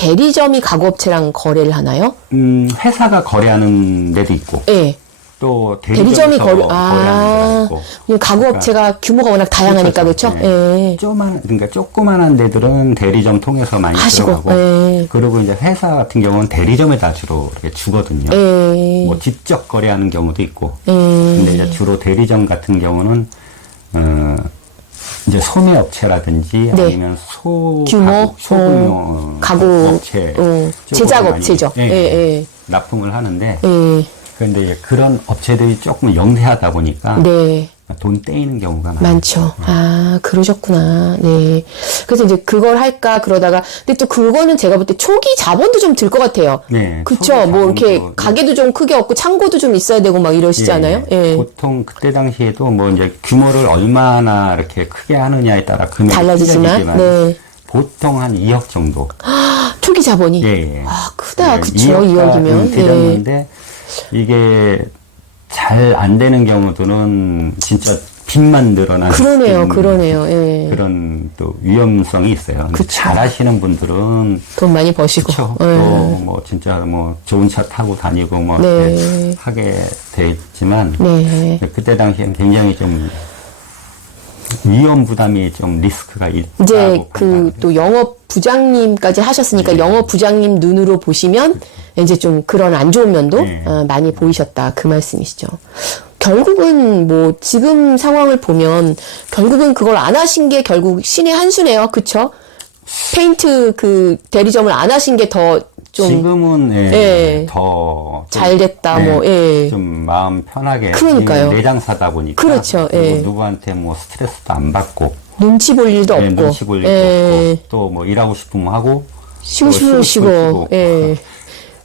대리점이 가구업체랑 거래를 하나요? 회사가 거래하는 데도 있고. 예. 또 대리점이 대리점에서 거래하는 데도 있고. 가구업체가 규모가 워낙 다양하니까 그렇죠? 네. 예. 그러니까 조그만한 데들은 대리점 통해서 많이 하시고, 들어가고. 예. 그리고 이제 회사 같은 경우는 대리점에다 주로 이렇게 주거든요. 예. 뭐 직접 거래하는 경우도 있고. 예. 근데 이제 주로 대리점 같은 경우는 이제 소매업체라든지 네. 아니면 규모, 소규모 가구 업체, 제작업체죠. 많이, 예. 납품을 하는데. 예. 그런데 이제 그런 업체들이 조금 영세하다 보니까 네. 돈 떼이는 경우가 많죠. 아, 그러셨구나. 네. 그래서 이제 그걸 할까 그러다가, 근데 또 그거는 제가 볼 때 초기 자본도 좀 들 것 같아요. 네. 그쵸. 초기 뭐 이렇게 자본도, 가게도 좀 크게 없고 창고도 좀 있어야 되고 막 이러시잖아요. 예. 보통 그때 당시에도 뭐 이제 규모를 얼마나 이렇게 크게 하느냐에 따라 금액이 달라지지만, 틀려지지만 네. 보통 한 2억 정도. 초기 자본이. 예. 아, 크다. 네, 그쵸. 2억가 2억이면. 들였는데 이게 잘 안 되는 경우들은 진짜 빚만 늘어나는 그러네요. 예. 그런 또 위험성이 있어요. 그쵸. 잘 하시는 분들은 돈 많이 버시고. 그렇죠. 예. 또뭐 진짜 뭐 좋은 차 타고 다니고 뭐 네. 이렇게 하게 돼 있지만 네. 그때 당시엔 굉장히 좀 위험 부담이 좀 리스크가 있다고 이제 그 판단을 또 영업 부장님까지 하셨으니까 영업 부장님 눈으로 보시면 이제 좀 그런 안 좋은 면도 네. 많이 보이셨다 그 말씀이시죠. 결국은 뭐 지금 상황을 보면 결국은 그걸 안 하신 게 결국 신의 한 수네요. 그쵸? 페인트 그 대리점을 안 하신 게 더 좀 지금은 예. 더 잘 됐다, 뭐, 예. 좀 마음 편하게 그러니까요. 내장사다 보니까 그렇죠, 그리고 예. 누구한테 뭐 스트레스도 안 받고 눈치 볼 일도 없고 눈치 볼 일도 예. 없고 또 뭐 일하고 싶으면 하고 쉬고 또 싶으면 쉬고 예.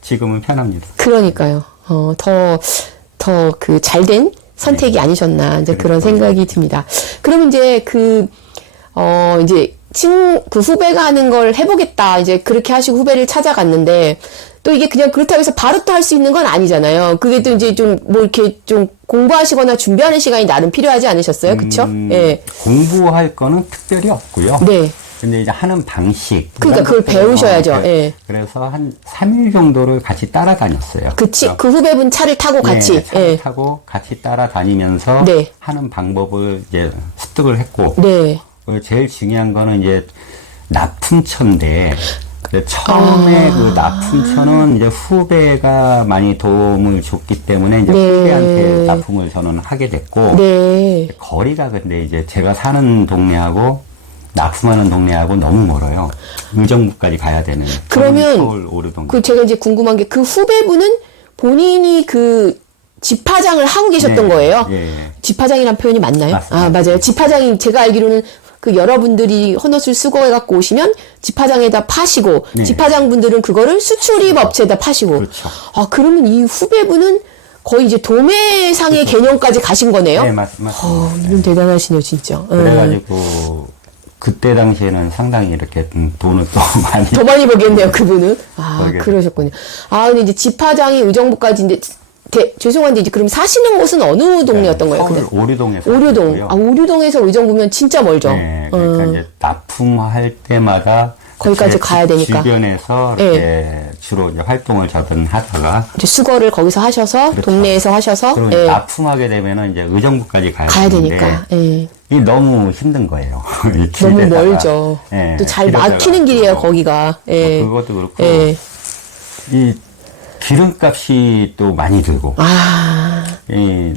지금은 편합니다. 그러니까요. 더 그 잘된 선택이 아니셨나, 이제 그런 생각이 듭니다. 그러면 이제 이제 그 후배가 하는 걸 해보겠다, 이제 그렇게 하시고 후배를 찾아갔는데, 또 이게 그냥 그렇다고 해서 바로 또 할 수 있는 건 아니잖아요. 그게 또 이제 좀 뭐 이렇게 좀 공부하시거나 준비하는 시간이 나름 필요하지 않으셨어요? 그쵸? 예. 공부할 거는 특별히 없고요. 네. 근데 이제 하는 방식. 그러니까 그걸 배우셔야죠. 예. 그래서 한 3일 정도를 같이 따라다녔어요. 그 후배분 차를 타고 같이. 차를 예. 타고 같이 따라다니면서 네. 하는 방법을 이제 습득을 했고. 네. 그리고 제일 중요한 거는 이제 납품처인데 처음에 그 납품처는 이제 후배가 많이 도움을 줬기 때문에 이제 네. 후배한테 납품을 저는 하게 됐고. 네. 거리가 근데 이제 제가 사는 동네하고 납품하는 동네하고 너무 멀어요. 의정부까지 가야 되는. 그러면 서울 오류동. 제가 이제 궁금한 게 그 후배분은 본인이 그 집화장을 하고 계셨던 네. 거예요? 예. 집화장이란 표현이 맞나요? 맞습니다. 아, 맞아요. 집화장이 제가 알기로는 그 여러분들이 헌옷을 수거해갖고 오시면 집화장에다 파시고 네. 집화장 분들은 그거를 수출입 업체에다 파시고. 그렇죠. 아, 그러면 이 후배분은 거의 이제 도매상의 개념까지 가신 거네요? 네, 맞습니다. 이분 대단하시네요, 진짜. 그래가지고 그때 당시에는 상당히 이렇게 돈을 또 많이 더 많이 벌겠네요, 그분은. 아, 벌게 그러셨군요. 아, 근데 이제 집화장이 의정부까지인데, 죄송한데, 이제 그럼 사시는 곳은 어느 동네였던 거예요? 서울 그때? 오류동에서 오류동. 살았고요. 아, 오류동에서 의정부면 진짜 멀죠? 네, 그러니까 이제 납품할 때마다 거기까지 제 가야 되니까. 주변에서 이렇게 주로 이제 활동을 저는 하다가 이제 수거를 거기서 하셔서, 그렇죠. 동네에서 하셔서, 그리고 예, 납품하게 되면은 이제 의정부까지 가야 되는데 되니까, 예. 이게 너무 힘든 거예요. 이 너무 길에다가. 멀죠. 예, 또 잘 길에다가 막히는 길이에요, 뭐 거기가. 예. 그것도 그렇고 예. 이 기름값이 또 많이 들고 아,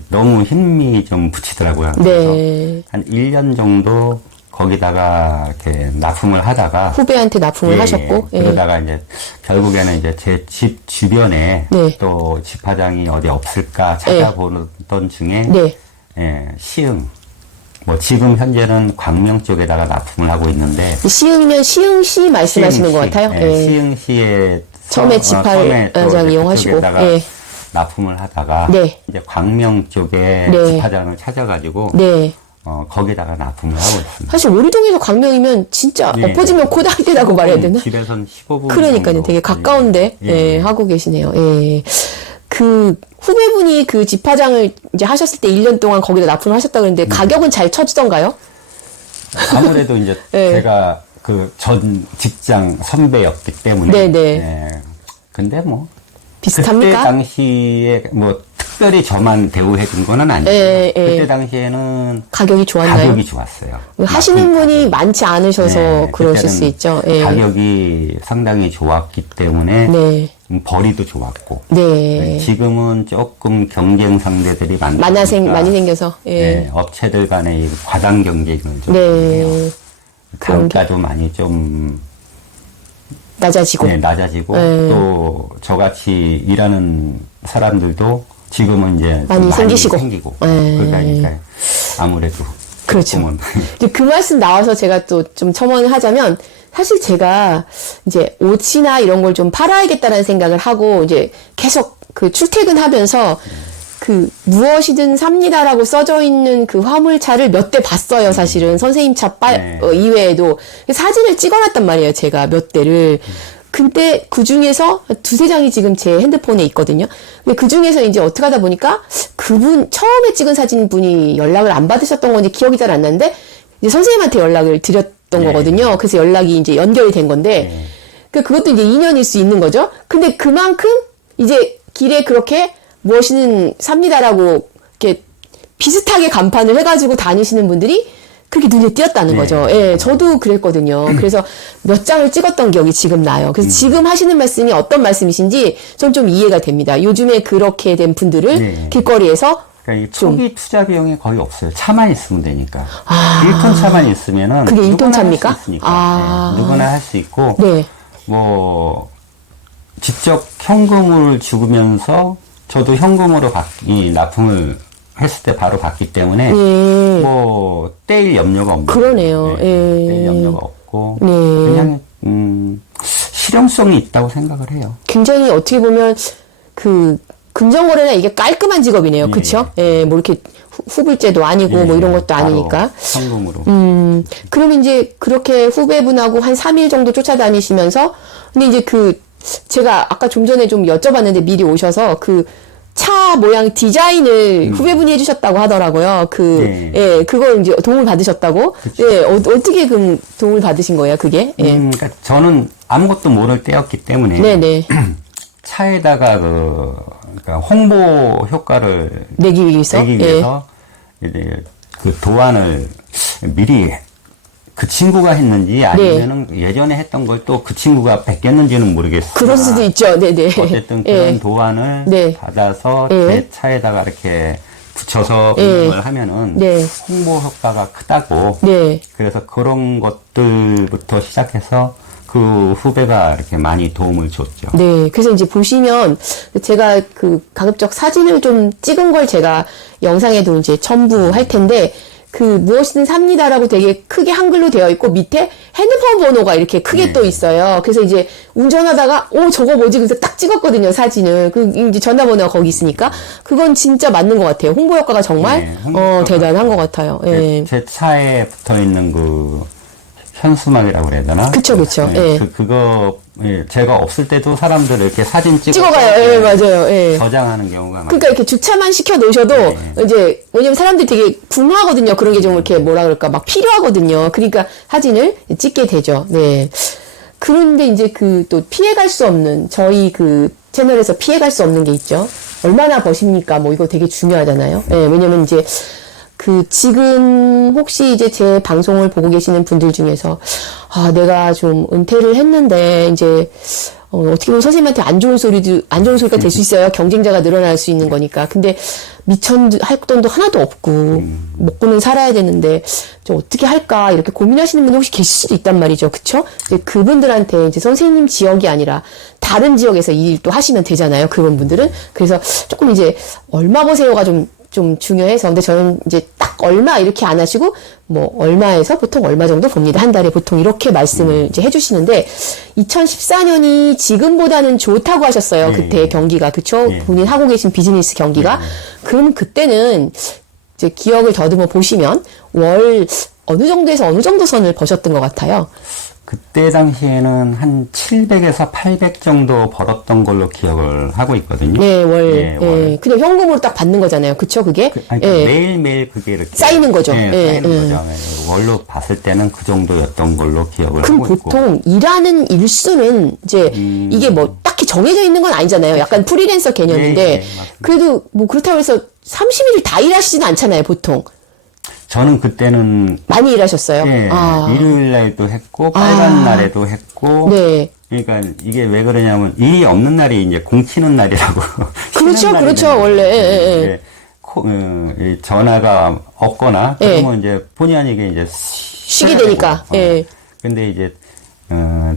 너무 힘이 좀 붙이더라고요. 그래서 네. 한 1년 정도 거기다가 이렇게 납품을 하다가 후배한테 납품을 예, 하셨고, 예. 그러다가 이제 결국에는 이제 제 집 주변에 네. 또 집화장이 어디 없을까 찾아보던 중에 네. 시흥 뭐 지금 현재는 광명 쪽에다가 납품을 하고 있는데 시흥이면 시흥시 말씀하시는 것 같아요. 예. 시흥시에 처음에 집화장 이용하시고, 예. 납품을 하다가 네. 이제 광명 쪽에 네. 집화장을 찾아가지고 네. 거기다가 납품을 하고 있습니다. 사실 오류동에서 광명이면 진짜 예. 엎어지면 코다리라고 말해야 되나? 집에서는 15분 그러니까요. 정도. 되게 가까운데 예. 예, 하고 계시네요. 예. 그 후배분이 그 집화장을 이제 하셨을 때 1년 동안 거기다 납품을 하셨다 그랬는데 가격은 잘 쳐주던가요? 아무래도 이제 예. 제가 그 전 직장 선배였기 때문에. 네네. 예. 근데 뭐. 비슷합니까? 그때 당시에 뭐 특별히 저만 대우해 준 거는 아니고 예, 예. 그때 당시에는 가격이 좋았나요? 가격이 좋았어요. 하시는 분이 많지 않으셔서 네, 그러실 그때는 수 있죠. 예. 가격이 상당히 좋았기 때문에 네. 벌이도 좋았고 네. 지금은 조금 경쟁 상대들이 많다 보니까 많이 생겨서. 예. 네, 업체들 간의 이 과당 경쟁을 좀 네. 해요. 단가도 많이 좀 낮아지고. 네, 낮아지고 네. 또 저같이 일하는 사람들도 지금은 이제 많이 좀 생기시고. 생기고 네. 그러니까 아무래도 그렇죠. 조금은 이제 그 말씀 나와서 제가 또 좀 첨언을 하자면 사실 제가 이제 옷이나 이런 걸 좀 팔아야겠다는 생각을 하고 이제 계속 그 출퇴근하면서 그 무엇이든 삽니다라고 써져 있는 그 화물차를 몇 대 봤어요. 사실은 선생님 차 네. 이외에도 사진을 찍어놨단 말이에요. 제가 몇 대를. 근데 그 중에서 두세 장이 지금 제 핸드폰에 있거든요. 근데 그 중에서 이제 어떻게 하다 보니까 그분 처음에 찍은 사진 분이 연락을 안 받으셨던 건지 기억이 잘 안 나는데 이제 선생님한테 연락을 드렸던 네. 거거든요. 그래서 연락이 이제 연결이 된 건데 그것도 이제 인연일 수 있는 거죠. 근데 그만큼 이제 길에 그렇게 무엇이든 삽니다라고 이렇게 비슷하게 간판을 해가지고 다니시는 분들이 그렇게 눈에 띄었다는 거죠. 예, 저도 그랬거든요. 그래서 몇 장을 찍었던 기억이 지금 나요. 그래서 지금 하시는 말씀이 어떤 말씀이신지 전 좀 이해가 됩니다. 요즘에 그렇게 된 분들을 네. 길거리에서 그러니까 이 초기 투자 비용이 거의 없어요. 차만 있으면 되니까. 아. 1톤 차만 있으면은 그게 1톤 누구나 차입니까? 할 수 있으니까. 아. 네, 누구나 할 수 있고 네. 뭐 직접 현금을 주면서 저도 현금으로 이 납품을 했을 때 바로 받기 때문에 예. 뭐 떼일 염려가 없는 그러네요. 네, 예. 떼일 염려가 없고 네. 그냥 실용성이 있다고 생각을 해요. 굉장히 어떻게 보면 그 금전거래나 이게 깔끔한 직업이네요. 그쵸? 예, 뭐 이렇게 후불제도 아니고 뭐 이런 것도 바로 아니니까. 현금으로. 그러면 이제 그렇게 후배분하고 한 3일 정도 쫓아다니시면서, 근데 이제 제가 아까 좀 전에 좀 여쭤봤는데 미리 오셔서 차 모양 디자인을 후배분이 해주셨다고 하더라고요. 네. 예, 그걸 이제 도움을 받으셨다고? 예, 어떻게 도움을 받으신 거예요, 그게? 예. 그러니까 저는 아무것도 모를 때였기 때문에 네네. 차에다가 그러니까 홍보 효과를 내기 위해서? 내기 위해서 이제 그 도안을 미리 그 친구가 했는지 아니면은 예전에 했던 걸 또 그 친구가 베꼈는지는 모르겠어요. 그럴 수도 있죠. 네네. 어쨌든 예. 그런 도안을 네. 받아서 예. 제 차에다가 이렇게 붙여서 운영을 하면은 네. 홍보 효과가 크다고. 네. 그래서 그런 것들부터 시작해서 그 후배가 이렇게 많이 도움을 줬죠. 네. 그래서 이제 보시면 제가 가급적 사진을 좀 찍은 걸 제가 영상에도 이제 첨부할 텐데 무엇이든 삽니다라고 되게 크게 한글로 되어 있고 밑에 핸드폰 번호가 이렇게 크게 또 있어요. 그래서 이제 운전하다가 저거 뭐지? 그래서 딱 찍었거든요, 사진을. 이제 전화번호가 거기 있으니까 그건 진짜 맞는 것 같아요. 홍보 효과가 정말 네, 홍보 효과가 대단한 것 같아요. 예. 제 차에 붙어 있는 현수막이라고 그래야 되나? 그쵸. 네, 예. 그거 제가 없을 때도 사람들 이렇게 사진 찍어가요. 예, 맞아요. 예. 저장하는 경우가 많아요. 그러니까 이렇게 주차만 시켜 놓으셔도 이제 왜냐면 사람들이 되게 궁금하거든요. 그런 게 좀 이렇게 뭐라 그럴까 막 필요하거든요. 그러니까 사진을 찍게 되죠. 네. 그런데 이제 또 피해갈 수 없는 저희 채널에서 피해갈 수 없는 게 있죠. 얼마나 버십니까? 뭐 이거 되게 중요하잖아요. 예, 왜냐면 이제 지금 혹시 이제 제 방송을 보고 계시는 분들 중에서 내가 좀 은퇴를 했는데 이제 어떻게 보면 선생님한테 안 좋은 소리가 될 수 있어요. 경쟁자가 늘어날 수 있는 거니까. 근데 할 돈도 하나도 없고 먹고는 살아야 되는데 좀 어떻게 할까 이렇게 고민하시는 분이 혹시 계실 수도 있단 말이죠. 그쵸? 이제 그분들한테 이제 선생님 지역이 아니라 다른 지역에서 이 일도 하시면 되잖아요. 그런 분들은. 그래서 조금 이제 얼마 버세요가 좀 중요해서. 근데 저는 이제 딱 얼마 이렇게 안 하시고, 얼마에서 보통 얼마 정도 봅니다. 한 달에 보통 이렇게 말씀을 이제 해주시는데, 2014년이 지금보다는 좋다고 하셨어요. 그때 경기가. 그쵸? 본인 하고 계신 비즈니스 경기가. 그럼 그때는 이제 기억을 더듬어 보시면, 월 어느 정도에서 어느 정도 선을 버셨던 것 같아요. 그때 당시에는 한 700에서 800 정도 벌었던 걸로 기억을 하고 있거든요. 네, 월. 예, 월. 그냥 현금으로 딱 받는 거잖아요. 그쵸, 그게? 아니, 그러니까 매일매일 그게 이렇게 쌓이는 거죠. 쌓이는 거죠. 월로 봤을 때는 그 정도였던 걸로 기억을 그럼 하고 있고. 보통 일하는 일수는 이제 이게 뭐 딱히 정해져 있는 건 아니잖아요. 약간 프리랜서 개념인데. 네, 맞습니다. 그래도 뭐 그렇다고 해서 30일 다 일하시진 않잖아요, 보통. 저는 그때는 많이 일하셨어요? 예, 아. 일요일 날도 했고 빨간 날에도 했고 네. 그러니까 이게 왜 그러냐면 일이 없는 날이 이제 공치는 날이라고 그렇죠, 쉬는 날이 그렇죠, 되는 원래. 거예요. 예, 예. 이제 이 전화가 없거나 그러면 이제 본의 아니게 이제 쉬게 되니까. 예. 근데 이제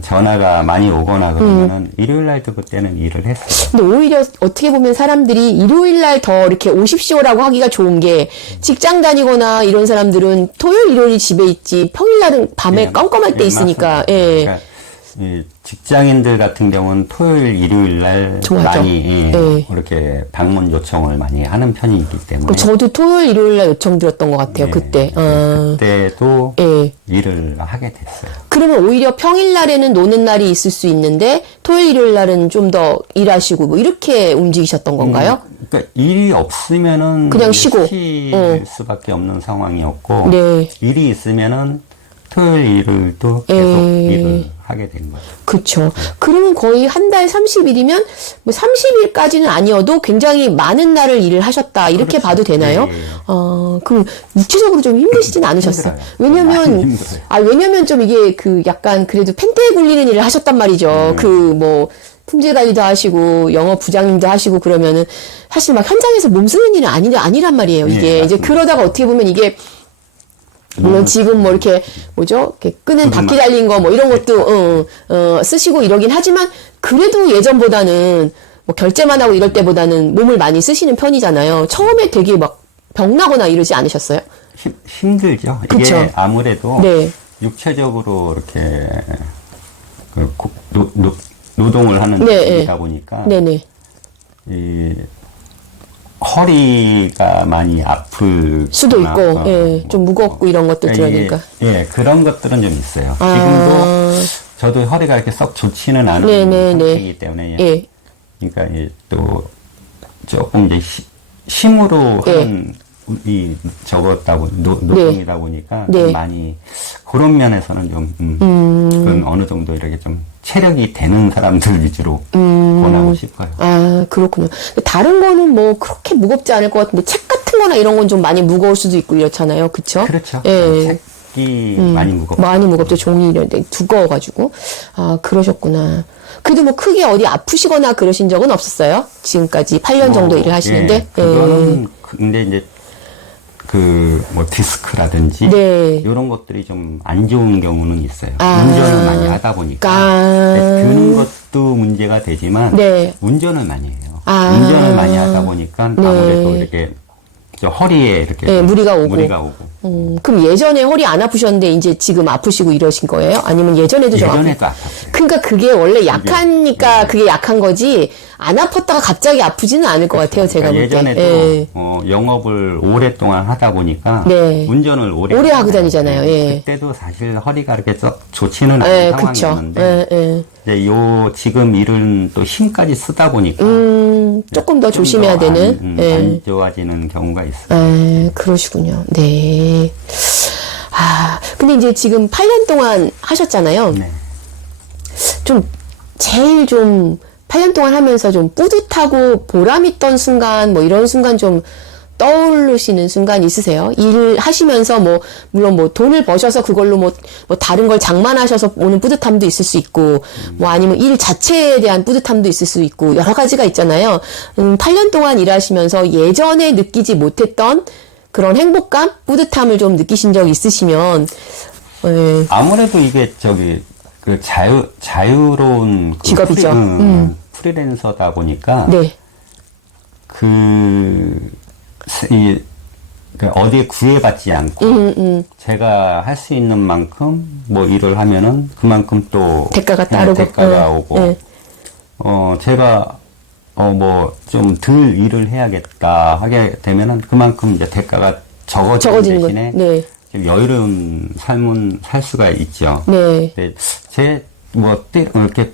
전화가 많이 오거나 그러면은 일요일 날도 그때는 일을 했어요. 근데 오히려 어떻게 보면 사람들이 일요일 날 더 이렇게 오십시오라고 하기가 좋은 게 직장 다니거나 이런 사람들은 토요일, 일요일이 집에 있지 평일 날은 밤에 껌껌할 때 있으니까. 맞습니다. 예. 그러니까 이 직장인들 같은 경우는 토요일, 일요일 날 좋아하죠. 많이 예. 이렇게 방문 요청을 많이 하는 편이기 때문에 저도 토요일, 일요일 날 요청 드렸던 것 같아요, 예, 그때. 그때도 예. 일을 하게 됐어요. 그러면 오히려 평일 날에는 노는 날이 있을 수 있는데 토요일, 일요일 날은 좀 더 일하시고 뭐 이렇게 움직이셨던 건가요? 그러니까 일이 없으면은 그냥 이제 쉬고. 쉴 수밖에 없는 상황이었고 네. 일이 있으면은 토요일, 일요일도 계속 일을 하게 된 거죠. 그쵸. 그러면 거의 한 달 30일이면 뭐 30일까지는 아니어도 굉장히 많은 날을 일을 하셨다. 이렇게 그렇죠. 봐도 되나요? 예, 예. 그럼 육체적으로 좀 힘드시진 않으셨어요? 힘들어요. 왜냐면, 많이 힘들어요. 왜냐면 좀 이게 그 약간 그래도 펜트에 굴리는 일을 하셨단 말이죠. 그 뭐, 품질 관리도 하시고, 영업 부장님도 하시고 그러면은 사실 막 현장에서 몸 쓰는 일은 아니란 말이에요. 이게 예, 이제 맞습니다. 그러다가 어떻게 보면 이게 물론 지금 뭐 이렇게 뭐죠? 이렇게 끄는 바퀴 달린 거 뭐 이런 것도 쓰시고 이러긴 하지만 그래도 예전보다는 뭐 결제만 하고 이럴 때보다는 몸을 많이 쓰시는 편이잖아요. 처음에 되게 막 병나거나 이러지 않으셨어요? 힘들죠. 그쵸. 이게 아무래도 네. 육체적으로 이렇게 노동을 하는 네, 일이다 네. 보니까 네네. 이 허리가 많이 아플 수도 있고, 예, 좀 무겁고 이런 것들 들으니까. 예, 그런 것들은 좀 있어요. 아. 지금도 저도 허리가 이렇게 썩 좋지는 않은 네, 네, 상태이기 때문에 예. 그러니까 또 조금 이제 힘으로 예. 하는 이 노동이다 보니까 네. 좀 많이 그런 면에서는 좀 그건 어느 정도 이렇게 좀 체력이 되는 사람들 위주로 권하고 싶어요. 그렇군요. 근데 다른 거는 뭐 그렇게 무겁지 않을 것 같은데 책 같은 거나 이런 건 좀 많이 무거울 수도 있고 이렇잖아요. 그쵸? 그렇죠. 예. 책이 많이 무겁고 많이 무겁죠. 종이 이런 데 두꺼워가지고. 그러셨구나. 그래도 뭐 크게 어디 아프시거나 그러신 적은 없었어요? 지금까지 8년 정도 일을 하시는데. 예, 그거는 근데 이제 뭐 디스크라든지 네. 이런 것들이 좀 안 좋은 경우는 있어요. 아. 운전을 많이 하다 보니까 드는 것도 문제가 되지만 네. 운전을 많이 해요. 아. 운전을 많이 하다 보니까 네. 아무래도 이렇게 저 허리에 이렇게 네, 좀 무리가 오고. 그럼 예전에 허리 안 아프셨는데 이제 지금 아프시고 이러신 거예요? 아니면 예전에도 좀 예전에도 아팠어요. 그러니까 그게 원래 약하니까 그게 약한 거지 안 아팠다가 갑자기 아프지는 않을 것 같아요. 제가 볼 때. 예전에도 예. 영업을 오랫동안 하다 보니까 네. 운전을 오래 하고 다니잖아요. 예. 그때도 사실 허리가 이렇게 썩 좋지는 않은 예, 그쵸. 상황이었는데 예. 이제 지금 일은 또 힘까지 쓰다 보니까 조금 더 좀 조심해야 더 되는. 예. 안 좋아지는 경우가 있어요. 그러시군요. 네. 근데 이제 지금 8년 동안 하셨잖아요. 네. 좀, 제일 좀, 8년 동안 하면서 좀 뿌듯하고 보람있던 순간, 뭐 이런 순간 좀 떠오르시는 순간 있으세요? 일 하시면서 뭐, 물론 뭐 돈을 버셔서 그걸로 뭐 다른 걸 장만하셔서 오는 뿌듯함도 있을 수 있고, 뭐 아니면 일 자체에 대한 뿌듯함도 있을 수 있고, 여러 가지가 있잖아요. 8년 동안 일하시면서 예전에 느끼지 못했던 그런 행복감, 뿌듯함을 좀 느끼신 적 있으시면, 아무래도 이게 그 자유로운 그 직업이죠. 프리랜서다 보니까 네. 어디에 구애받지 않고 제가 할 수 있는 만큼 뭐 일을 하면은 그만큼 또 대가가 따르고. 대가가 오고 네. 제가 뭐 좀 덜 일을 해야겠다 하게 되면은 그만큼 이제 대가가 적어지는 적어지는 거. 대신에 네. 좀 여유로운 삶은 살 수가 있죠. 네. 근데 이렇게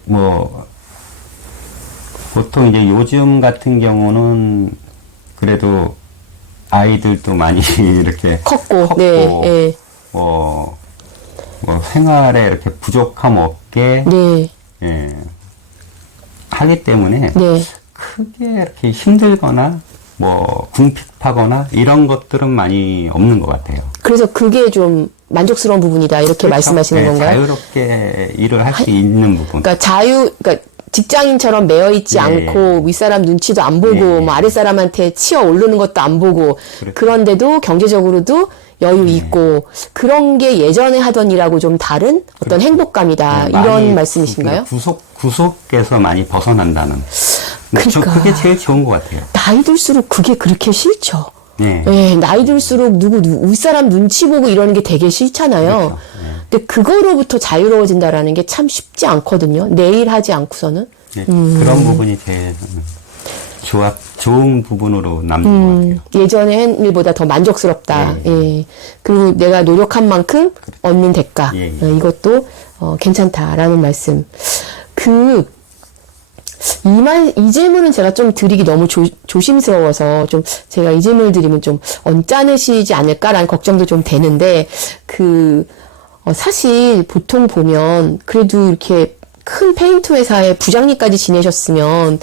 보통 이제 요즘 같은 경우는 그래도 아이들도 많이 이렇게 컸고, 네, 네. 생활에 이렇게 부족함 없게, 네. 예, 하기 때문에, 네. 크게 이렇게 힘들거나, 궁핍하거나, 이런 것들은 많이 없는 것 같아요. 그래서 그게 좀 만족스러운 부분이다, 이렇게 그렇죠? 말씀하시는 네, 건가요? 자유롭게 일을 할 수 있는 부분. 그러니까 그러니까 직장인처럼 매여 있지 예, 않고 윗사람 눈치도 안 보고 예, 뭐 아랫사람한테 치어 오르는 것도 안 보고 그렇죠. 그런데도 경제적으로도 여유 있고 그런 게 예전에 하던 일하고 좀 다른 어떤 행복감이다 네, 이런 많이 말씀이신가요? 구속에서 많이 벗어난다는. 그러니까. 그게 제일 좋은 것 같아요. 나이 들수록 그게 그렇게 싫죠. 네. 예, 나이 들수록 윗사람 눈치 보고 이러는 게 되게 싫잖아요. 그렇죠. 네. 근데 그거로부터 자유로워진다라는 게 참 쉽지 않거든요. 내일 하지 않고서는. 네, 그런 부분이 제일 좋은 부분으로 남는 것 같아요. 예전에 한 일보다 더 만족스럽다. 예, 예. 그리고 내가 노력한 만큼 얻는 대가. 예, 예. 이것도 괜찮다라는 말씀. 이 질문은 제가 좀 드리기 너무 조심스러워서 좀 제가 이 질문을 드리면 좀 언짢으시지 않을까라는 걱정도 좀 되는데 사실 보통 보면 그래도 이렇게 큰 페인트 회사의 부장님까지 지내셨으면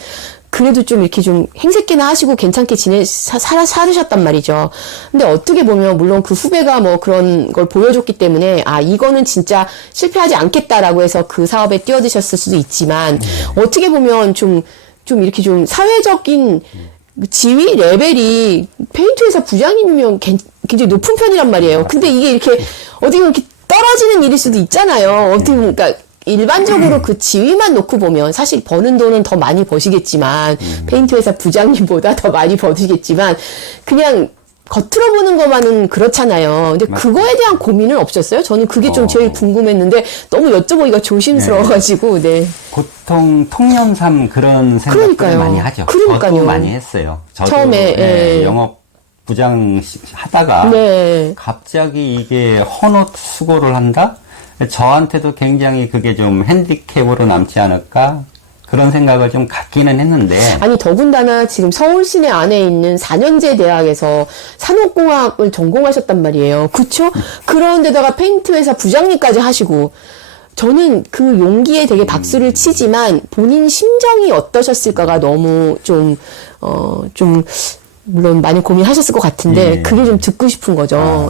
그래도 좀 이렇게 좀 행색기나 하시고 괜찮게 살으셨단 말이죠. 근데 어떻게 보면 물론 그 후배가 뭐 그런 걸 보여줬기 때문에 이거는 진짜 실패하지 않겠다라고 해서 그 사업에 뛰어드셨을 수도 있지만 어떻게 보면 좀 이렇게 좀 사회적인 지위 레벨이 페인트 회사 부장님이면 굉장히 높은 편이란 말이에요. 근데 이게 이렇게 어떻게 보면 이렇게 떨어지는 일일 수도 있잖아요. 어떻게 보면 그러니까 일반적으로 그 지위만 놓고 보면 사실 버는 돈은 더 많이 버시겠지만 페인트 회사 부장님보다 더 많이 버시겠지만 그냥 겉으로 보는 것만은 그렇잖아요. 근데 그거에 대한 고민은 없었어요? 저는 그게 좀 제일 궁금했는데 너무 여쭤보기가 조심스러워가지고 네. 보통 통념삼 그런 생각을 그러니까요. 많이 하죠. 그러니까요. 저도 많이 했어요. 저도 처음에, 영업 부장 하다가 네. 갑자기 이게 헌옷수고를 한다? 저한테도 굉장히 그게 좀 핸디캡으로 남지 않을까? 그런 생각을 좀 갖기는 했는데. 아니, 더군다나 지금 서울 시내 안에 있는 4년제 대학에서 산업공학을 전공하셨단 말이에요. 그쵸? 그런데다가 페인트 회사 부장님까지 하시고. 저는 그 용기에 되게 박수를 치지만 본인 심정이 어떠셨을까가 너무 물론 많이 고민하셨을 것 같은데, 그게 좀 듣고 싶은 거죠.